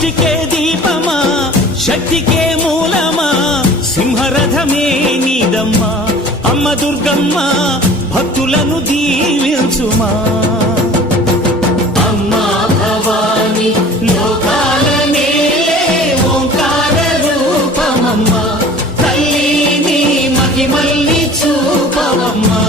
సృష్టికే దీపమా శక్తికే మూలమా సింహరథమే నీదమ్మా అమ్మ దుర్గమ్మ భక్తులను దీవించుమా అమ్మా భవాని లోకాల నేలే ఓంకార రూపమమ్మా తల్లిని మహిమల్ని చూపవమ్మా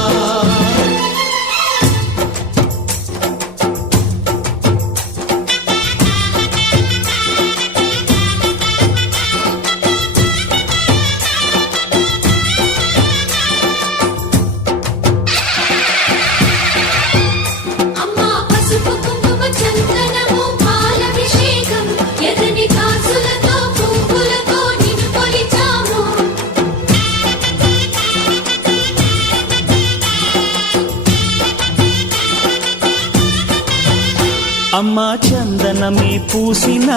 అమ్మా చందనమే పూసిన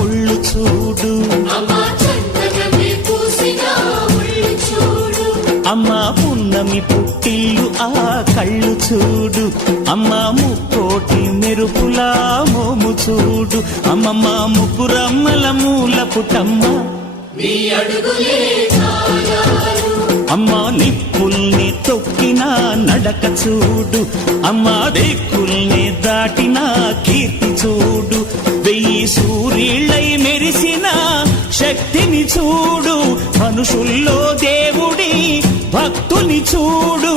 ఒళ్ళు చూడు అమ్మా పున్నమి పుట్టిల్లు ఆ కళ్ళు చూడు అమ్మా ముక్కోటి మెరుపులా మోము చూడు అమ్మమ్మ ముగ్గురమ్మల మూల పుటమ్మ అమ్మా నిప్పుల్ని తొక్కిన నడక చూడు అమ్మా దిక్కుల్ని దాటిన కీర్తి చూడు 1000 సూర్యులై మెరిసిన శక్తిని చూడు మనుషుల్లో దేవుడి భక్తుని చూడు